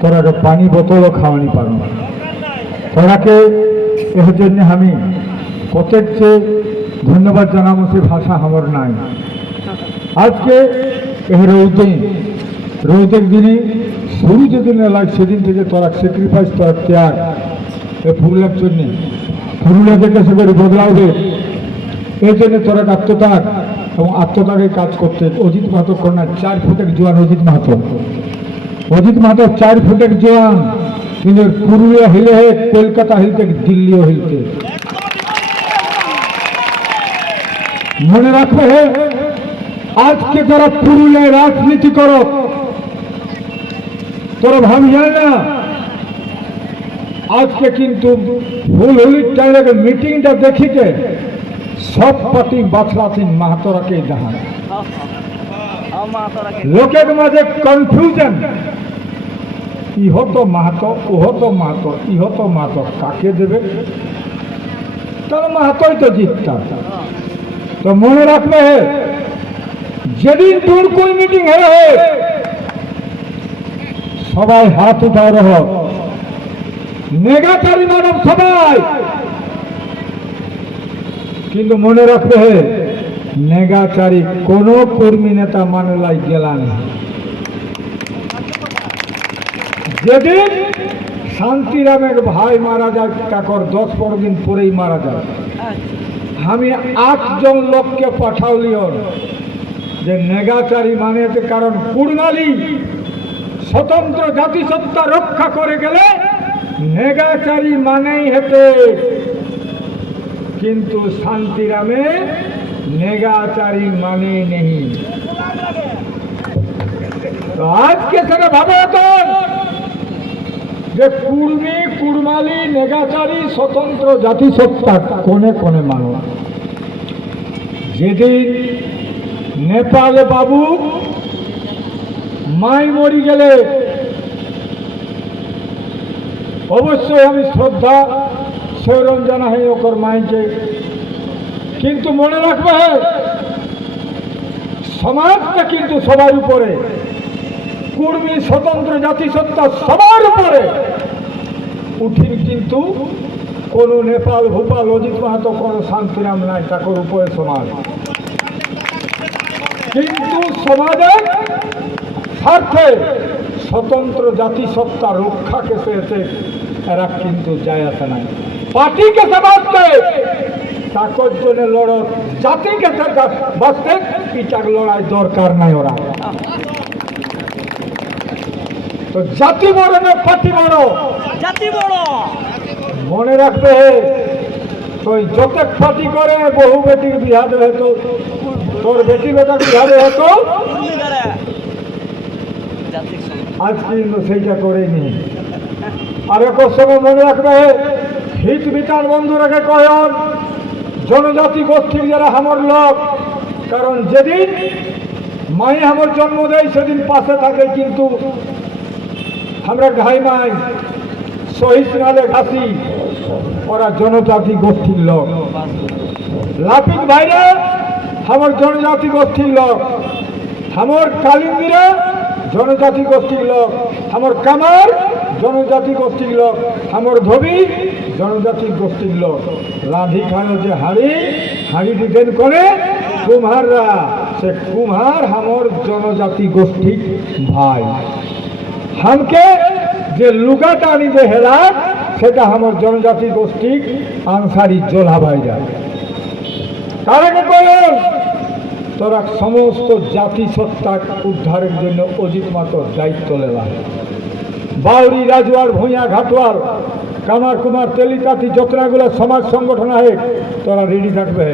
তোরাকে পানি বোতলও খাওয়ানি পারো না। তোরাকে এর জন্য আমি প্রত্যেক চেয়ে ধন্যবাদ জানাবো, সে ভাষা আমার নাই। আজকে এই রৌদের দিনে শুরু যেদিন লাগে সেদিন থেকে তোরা স্যাক্রিফাইস, তোরা ত্যাগ এই পুরুলিয়ার জন্যে, পুরুলিয়াকে সে বদলাবে এই জন্য তোরা আত্মত্যাগ এবং আত্মত্যাগের কাজ করতে। অজিত মাহাতো কন্যা 4 ফুটের জোয়ান অজিত মাহাতো 4 ফুটের জোয়ান, কিন্তু পুরুলিয়া হিলে হে, কলকাতা হিলতে, দিল্লিও হিলতে। মনে রাখবে হে, আজকে যারা পুরুলিয়ায় রাজনীতি করো তোরা ভাবি যায় না, আজকে কিন্তু হুলহুলির টাইমে মিটিংটা দেখিতে সব পার্টি বাছলাছেন মাহাতোরাকে জাহান। লোকের মাঝে কনফিউশন, ইহত মাহাতো, ওহত মাহাতো, ইহত মাহাতো, কাকে দেবে? তাহলে মাহাতোই তো জিততা। তো মনে রাখবে যেদিন তোর কোন মিটিং হবে সবাই হাত উঠায় রহ, নেগাচারী মানব সবাই। কিন্তু মনে রাখবে নেগাচারী কোন কর্মী নেতা মানলাই গেলান। যেদিন শান্তিরামের ভাই মারা যায়, কাকর 10-12 দিন পরেই মারা যায়, আমি 8 জন লোককে পাঠাওলিও যে নেগাচারী মানেছে, কারণ কুড়মালি স্বতন্ত্র জাতিসত্তা রক্ষা করে গেলে নেগাচারী মানেই হেঁটে। কিন্তু শান্তিরামে নেগাচারী মানে নেই। তো আজকে সেটা ভাবে তো যে কুর্মী, কুড়মালি, নেগাচারী, স্বতন্ত্র জাতিসত্তা কোনে কোনে মানুষ। যেদিন নেপালে বাবু মাই মরি গেলে অবশ্যই আমি শ্রদ্ধা সৌরম জানা হয় ওকর মাইকে, কিন্তু মনে রাখবে সমাজটা কিন্তু সবার উপরে, কুর্মী, স্বতন্ত্র জাতিসত্তা সবার উপরে উঠির, কিন্তু কোন নেপাল ভূপাল অজিত মাহাতো কোন শান্তিরাম নাই, তাকর উপরে সমাজ। কিন্তু সমাজের স্বার্থে স্বতন্ত্র জাতিসত্তা রক্ষাকে পেয়েছে এরা কিন্তু যায় আসে নাই। পার্টিকে বাঁচতে তাকর জন্য লড়ত, জাতিকে বাঁচতে পিটাক লড়াই দরকার নাই ওরা। তো জাতি বড় না পার্টি বড়? জাতি বড়। মনে রাখবে তো যত পার্টি করে বহু বেটির বিহার হতো, তোর বেটি বেটার বিহারে হতো, আজ কিন্তু সেইটা করেনি। আর এক সময় মনে রাখবে হিত বিচার বন্ধুরাকে কয়ন জনজাতি গোষ্ঠীর যারা আমার লোক, কারণ যেদিন মাই আমার জন্ম দেয় সেদিন পাশে থাকে, কিন্তু আমরা ঘাই মাই শহীদ নালে ঘাসি, ওরা জনজাতি গোষ্ঠীর লোক। লাপিত ভাইরা আমার জনজাতি গোষ্ঠীর লোক, আমার কালিন্দিরা জনজাতি গোষ্ঠীর লোক, আমার কামার জনজাতি গোষ্ঠীর লোক, আমার ধবি জনজাতি গোষ্ঠীর লোক। রাধি খায় যে হাড়ি ডিটেন করে কুম্হাররা, সে কুম্হার আমার জনজাতি গোষ্ঠীর ভাই। হামকে যে লুগাটা আনি যে হেরা, সেটা আমার জনজাতি গোষ্ঠী আনসারি জোলা ভাই যায়। তারাকে করেন তোরা সমস্ত জাতিসত্তা উদ্ধারের জন্য অজিত মাহাতোর দায়িত্ব নেলাম। বাউরি, রাজুয়ার, ভূঁইয়া, ঘাটুয়ার, কামার, কুমার, তেলিকাতি যতনাগুলো সমাজ সংগঠন আছে, তোরা রেডি থাকবে।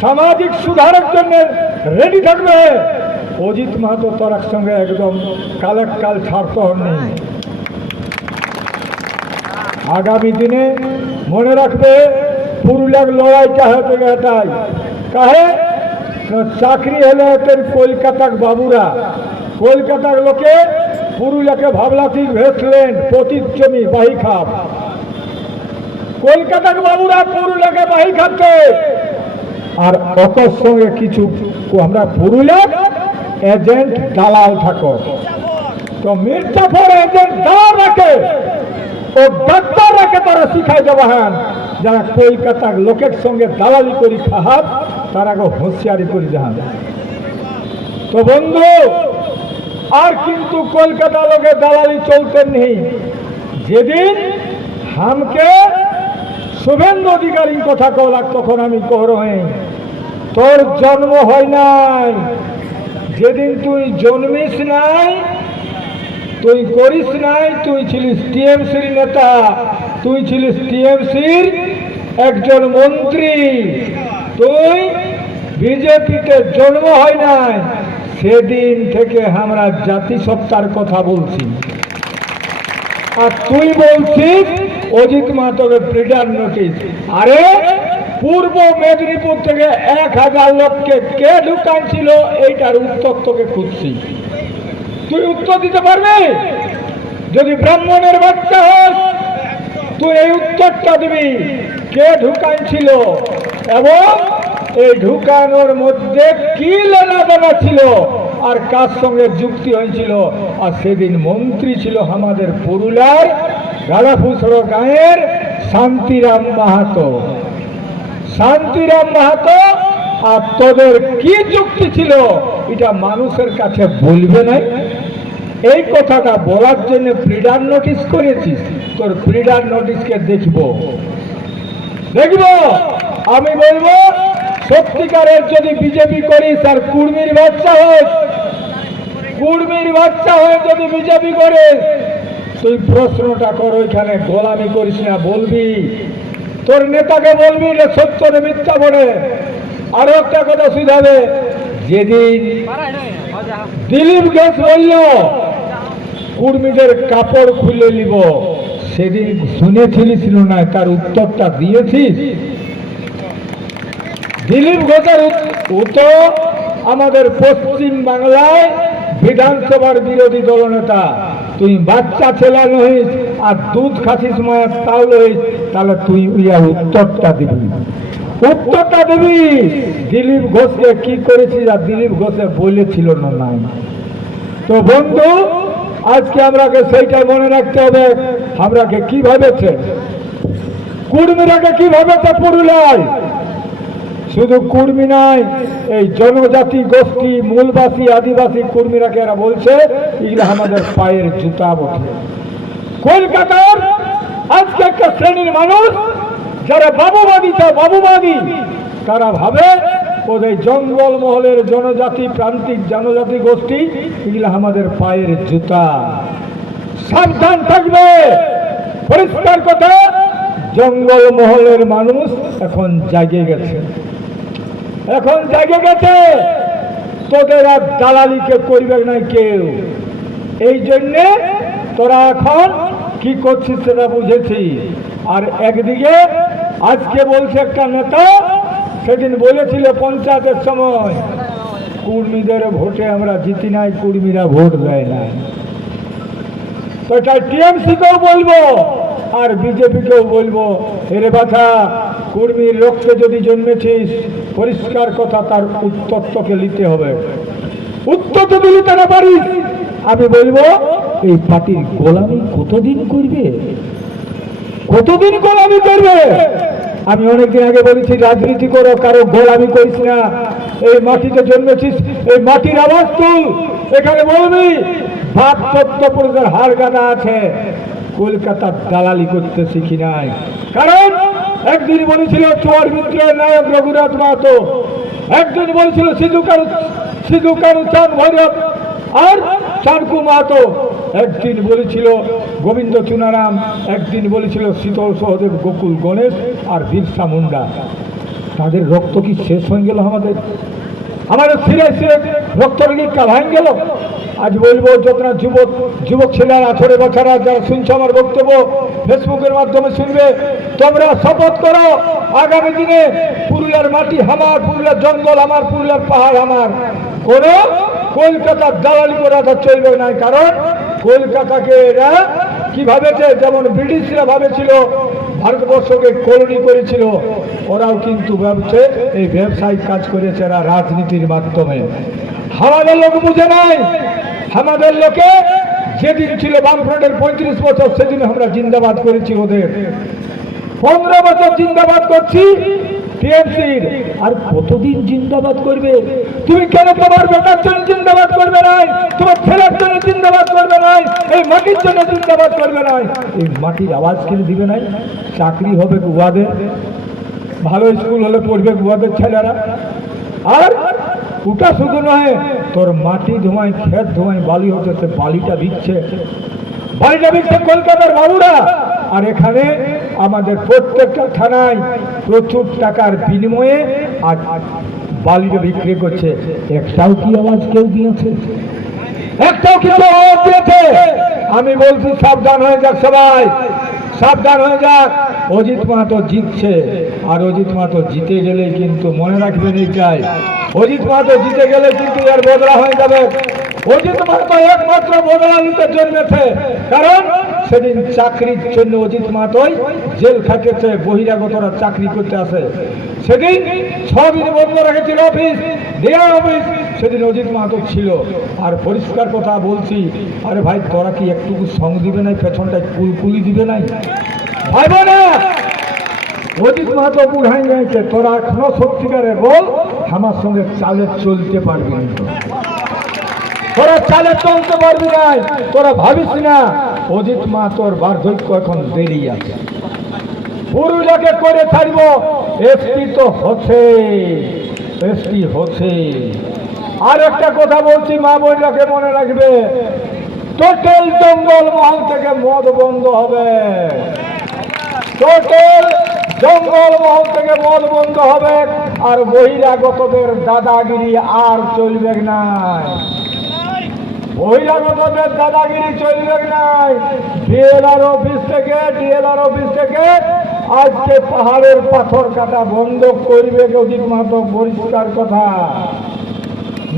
সামাজিক সুধারের জন্য রেডি থাকবে। অজিত মাহাতো তোর সঙ্গে একদম কালেক কাল ছাড়তে হননি। আগামী দিনে মনে রাখবে পুরুলিয়ার লড়াইটা হতে এটাই, কাহে চাকরি হলে কলকাতার বাবুরা, কলকাতার লোকে পুরুলিয়াকে ভাবলাতির ভেসলেন পতিত জমি বাহি খাপ। কলকাতার বাবুরা পুরুলিয়াকে বাহি খাচ্ছে, আর অতর সঙ্গে কিছু আমরা পুরুলিয়ার এজেন্ট দালাল থাকো। তো মির্জাফরে এদের দাঁড় রাখে ও ডাক্তার রাখে তারা শিখাই দেওয়া হ্যাঁ যারা কলকাতার লোকের সঙ্গে দালালি করি খাহাত তারা হুঁশিয়ারি করে যান। তো বন্ধু আর কিন্তু কলকাতা লোকে দালালি চলতে নেই। যেদিন হামকে শুভেন্দু অধিকারী কথা কলাক তখন আমি করহে তোর জন্ম হয় নাই, যেদিন তুই জন্মিস নাই, তুই করিস নাই, তুই ছিলিস টিএমসির নেতা, তুই ছিলিস টিএমসির একজন মন্ত্রী, তুই বিজেপিতে জন্ম হয় নাই, সেদিন থেকে আমরা জাতিসত্তার কথা বলছি। আর তুই বলছিস অজিত মাহাতোকে ব্রিডার নোটিশ। আরে পূর্ব মেদিনীপুর থেকে 1000 লোককে কে ঢুকাইছিল এইটার উত্তর তোকে খুঁজছি। তুই উত্তর দিতে পারবি? যদি ব্রাহ্মণের বাচ্চা হোস তুই এই উত্তরটা দিবি কে ঢুকাইছিল এবং এই ঢুকানোর মধ্যে কি লেনা দেনা ছিল আর কার সঙ্গে যুক্তি হয়েছিল। আর সেদিন মন্ত্রী ছিল আমাদের পুরুলিয়ার গালাফুসড়ো গাঁয়ের শান্তিরাম মাহাতো। শান্তিরাম মাহাতো আর তোদের কি যুক্তি ছিল এটা মানুষের কাছে বলবে না। এই কথাটা বলার জন্য ব্রিডার নোটিশ করেছিস। তোর ব্রিডার নোটিশকে দেখব। আমি বলবো সত্যিকারের যদি বিজেপি করিস আর কুর্মীর বাচ্চা হোস, কুর্মীর বাচ্চা হয়ে যদি বিজেপি করিস তুই প্রশ্নটা কর, ওইখানে গোলামি করিস না। বলবি তোর নেতাকে বলবি যে সত্যরে মিথ্যা বলে। আরো একটা কথা শুধাবে, যেদিন দিলীপ ঘোষ বলল কুর্মীদের কাপড় খুলে নিব, সেদিন শুনেছিলিস না? তার উত্তরটা দিয়েছিস? দিলীপ ঘোষের উত্তর আমাদের পশ্চিম বাংলায় বিধানসভার বিরোধী দলনেতা। তুই বাচ্চা ছেলে নহিস আর দুধ খাসিস মায়ের তাও নহিস, তাহলে তুই ইয়া উত্তরটা দিবি। উত্তরটা দিবি দিলীপ ঘোষকে কি করেছিস আর দিলীপ ঘোষে বলেছিল না নাই। তো বন্ধু আজকে আমরাকে সেইটাই মনে রাখতে হবে। আমরাকে কি ভাবেছে কুর্মীরাকে, কি ভাবেছে পুরুলিয়ায়? শুধু কুর্মী নাই, এই জনজাতি গোষ্ঠী মূলবাসী আদিবাসী কুর্মীরাকে এরা বলছে এগুলো আমাদের পায়ের জুতা বটে। কলকাতার আজকে একটা শ্রেণীর মানুষ যারা বাবুবাদী তারা ভাবে ওদের জঙ্গল মহলের জনজাতি প্রান্তিক জনজাতি গোষ্ঠী এগুলো আমাদের পায়ের জুতা। সাবধান থাকবে। পরিষ্কার কথা, জঙ্গল মহলের মানুষ এখন জাগে গেছে, এখন জাগে গেছে। তোদের আর দালালিকে করবে না কেউ। এই জন্যে তোরা এখন কি করছিস সেটা বুঝেছি। আর একদিকে আজকে বলছে একটা নেতা, সেদিন বলেছিল পঞ্চায়েতের সময় কুর্মীদের ভোটে আমরা জিতি নাই, কুর্মীরা ভোট দেয় না। তো এটা টিএমসিকেও বলবো আর বিজেপিকেও বলবো, এরে বাছা কুর্মীর রক্তে যদি জন্মেছিস পরিষ্কার কথা, তার উত্তর তোকে নিতে হবে। উত্তর যদি নিতে না পারিস আমি বলবো এই পার্টির গোলামি কতদিন করবে, কতদিন গোলামি করবে। আমি অনেকদিন আগে বলেছি রাজনীতি করো, কারো গোলামি করিস না। এই মাটিতে জন্মেছিস, এই মাটির আওয়াজ তুল। এখানে বলবি ভাত চত্বপুরের হাড় গাদা আছে, কলকাতার দালালি করতে শিখি নাই। কারণ একদিন বলেছিল চোয়ার বিদ্রোহের নায়ক রঘুনাথ মাহাতো, একদিন বলেছিল সিধু কানু চাঁদ ভৈরব আর চানকু মাহাতো, একদিন বলেছিল গোবিন্দ চুনারাম, একদিন বলেছিল শীতল সহদেব গোকুল গণেশ আর বিরসা মুন্ডা। তাদের রক্ত কি শেষ হয়ে গেল? আমাদের সিরে সিরে রক্ত রিলিকা ভাঙ গেল। আজ বলবো যতটা যুবক ছেলেরা 18 বছর যারা শুনছে আমার বক্তব্য ফেসবুকের মাধ্যমে শুনবে, তোমরা শপথ করো আগামী দিনে পুরুলিয়ার মাটি আমার, পুরুলিয়ার জঙ্গল আমার, পুরুলিয়ার পাহাড় আমার। কোন কলকাতার দালালি করা চলবে না। কারণ কলকাতাকে এরা কি ভাবেছে, যেমন ব্রিটিশরা ভাবেছিল ভারতবর্ষকে কলোনি করেছিল, ওরাও কিন্তু ভাবছে এই ব্যবসায়িক কাজ করেছে এরা রাজনীতির মাধ্যমে। আমাদের লোক বুঝে নাই। আমাদের লোকে যেদিন ছিল বামফ্রন্টের 35 বছর, সেদিন আমরা জিন্দাবাদ করেছি ওদের। 15 বছর জিন্দাবাদ করছি টিএমসির। আর কতদিন জিন্দাবাদ করবে? তুমি কেন তোমার বেটার জন্য জিন্দাবাদ করবে নাই? তোমার ছেলের জন্য জিন্দাবাদ করবে নাই? এই মাটির জন্য জিন্দাবাদ করবে নাই? এই মাটির আওয়াজ কিনে দিবে নাই? চাকরি হবে গুয়াদের, ভালো স্কুল হলে পড়বে গুয়াদের ছেলেরা। আর ওটা শুধু নয়, তোর মাটি ধোঁয়ায়, ক্ষেত ধোঁয়ায় বালি হচ্ছে, বালিটা দিচ্ছে কলকাতার বাবুরা। আর এখানে আমাদের প্রত্যেকটা থানায় প্রচুর টাকার বিনিময়ে আজ বালিটা বিক্রি করছে। একটাও কি আওয়াজ কেউ দিয়েছে? একটাও কি আওয়াজ দিয়েছে? আমি বলছি সাবধান হয়ে যাক সবাই, সাবধান হয়ে যাক। অজিত মাহাতো জিতছে, আর অজিত মাহাতো জিতে গেলে কিন্তু মনে রাখবেন এইটাই, অজিত মাহাতো জিতে গেলে কিন্তু এর বদলা হয়ে যাবে। অজিত মাহাতো একমাত্র বদলা নিতে জন্মেছে, কারণ সেদিন চাকরির জন্য অজিত মাহাতোই জেল খাটিয়েছে, বহিরাগতরা চাকরি করতে আসে। সেদিন 6 দিন বন্ধ রেখেছিল অফিস, ডিআর অফিস, সেদিন অজিত মাহাতো ছিল। আর পরিষ্কার কথা বলছি, আরে ভাই তোরা কি একটুকু সং দিবে নাই? পেছনটায় কুলকুলি দিবে নাই? ভাইব না, অজিত মাহাতো বুড়াই গেছে, তোরা এখনো সত্যিকারে বল আমার সঙ্গে চালে চলতে পারবি না? তোরা চালে চলতে পারবি না? তোরা ভাবিস না অজিত মাহাতোর বার্ধক্য এখন দেরি আছে, পুরুলিয়াকে করে ছাড়ব। এসপি তো হচ্ছে, এসপি হচ্ছে। আর একটা কথা বলছি, মা বোনরাকে মনে রাখবে, টোটাল জঙ্গল মহল থেকে মদ বন্ধ হবে। টোটাল জঙ্গল মহল থেকে মদ বন্ধ হবে, আর বহিরাগতদের দাদাগিরি আর চলবে নাই। বহিরাগতদের দাদাগিরি চলবে নাই। ডিএলআর অফিস থেকে আজকে পাহাড়ের পাথর কাটা বন্ধ করবে অজিত মাহাতো, পরিষ্কার কথা।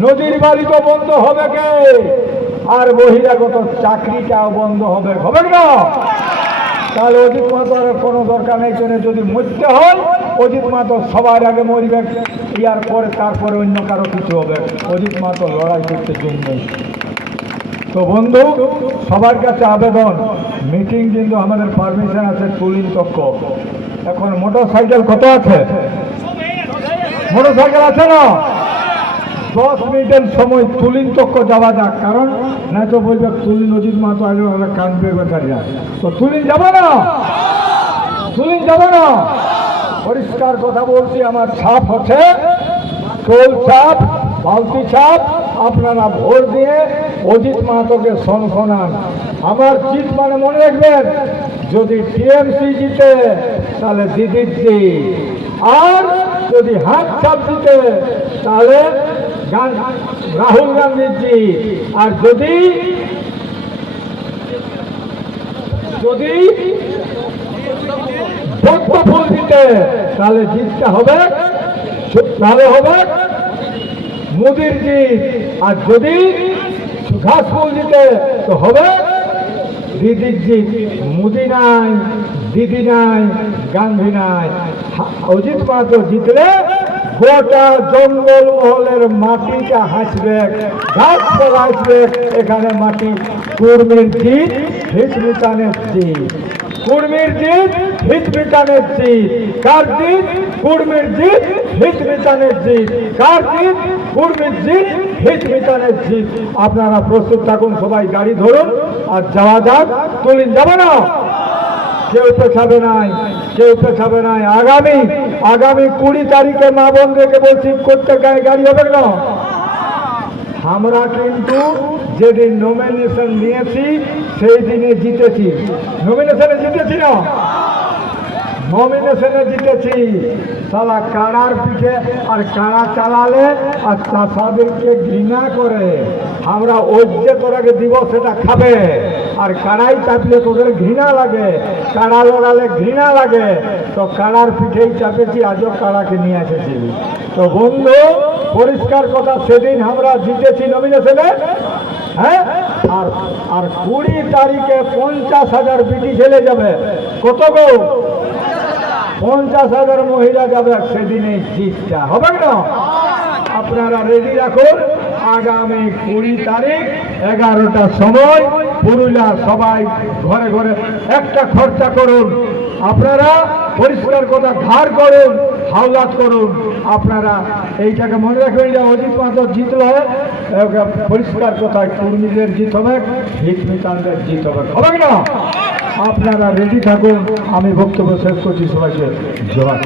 নদীর বাড়ি তো বন্ধ হবে কে? আর বহিরাগত চাকরিটাও বন্ধ হবে, হবে না? তাহলে অজিত মাহাতোর কোনো দরকার নেই। যদি মরতে হয় অজিত মাহাতো সবার আগে মরবে, ইয়ার পরে তারপরে অন্য কারো কিছু হবে। অজিত মাহাতো লড়াই করতে জন্য। তো বন্ধু, সবার কাছে আবেদন, মিটিং কিন্তু আমাদের পারমিশন আছে তুলিন তক্ক। এখন মোটর সাইকেল কত আছে? মোটর সাইকেল আছে না? 10 মিনিটের সময় তুলিন তক্ক যাওয়া যাক, কারণ না তো বলবে তুলিন অজিত মাহাতো আগে কানবে বেকারিয়া। তো তুলিন যাবো না? তুলিন যাবো না? পরিষ্কার কথা বলছি, আমার ছাপ হচ্ছে টোল ছাপ, বালতি ছাপ। আপনারা ভোট দিয়ে অজিত মাহাতোকে শোনান। আমার জিত মানে মনে রাখবেন, যদি টিএমসি জিতে তাহলে দিদির জিত, আর যদি হাত ছাপ জিতে তাহলে রাহুল গান্ধীর জিত, আর যদি ফুল দিতে তাহলে জিতটা হবে, তাহলে হবে মোদির জিত। আর যদি ঘাস ফুল দিতে তো হবে দিদির জিত। মোদি নাই, দিদি নাই, গান্ধী নাই। অজিত মাহাতো জিতলে গোটা জঙ্গল মহলের মাটিটা হাসবে, গাছপালা হাসবে। এখানে মাটি কুর্মীর জিত, হিজবিতানের জিত। কুর্মীর জিত, হিজবিতানের জিত। কার জিত? কুর্মীর জিত, হিজবিতানের জিত। কার জিত? কুর্মীর জিত, হিজবিতানের জিত। আপনারা প্রস্তুত থাকুন, সবাই গাড়ি ধরুন আর যাওয়া যাক। তুলিন যাবে না? কেউ পেছাবে নাই, কেউ পেছাবে নাই। আগামী 20 তারিখে মা বোনদেরকে বলছি প্রত্যেক গাড়ি হবে না। আমরা কিন্তু যেদিন নমিনেশন নিয়েছি সেই দিনে জিতেছি। নমিনেশনে জিতেছি না? নমিনেশনে জিতেছি। সালা কাড়ার পিঠে আর কাড়া চালালে আর চাষাদেরকে ঘৃণা করে। আমরা ওই তোরাকে দিব সেটা খাবে, আর কাড়াই চাপলে তোদের ঘৃণা লাগে, কাড়া লড়ালে ঘৃণা লাগে। তো কাড়ার পিঠেই চাপেছি, আজও কাড়াকে নিয়ে এসেছি। তো বন্ধু, পরিষ্কার কথা, সেদিন আমরা জিতেছি নমিনেশনে। হ্যাঁ, আর 20 তারিখে 50,000 বিটি ছেলে যাবে। কত গো? 50,000 মহিলা যাবে। সেদিনে জিতটা হবে না? আপনারা রেডি রাখুন। আগামী 20 তারিখ 11টার সময় পুরুলিয়া সবাই ঘরে ঘরে একটা খরচা করুন, আপনারা পরিষ্কার কথা ধার করুন, হাওলাত করুন। আপনারা এইটাকে মনে রাখবেন যে অজিত মাত্র জিতলে পরিষ্কার কথায় কর্মীদের জিত হবে, হিত মিতানদের জিত হবে, হবে না? আপনারা রেডি থাকুন। আমি বক্তব্য শেষ করছি, সবাইকে জবাব।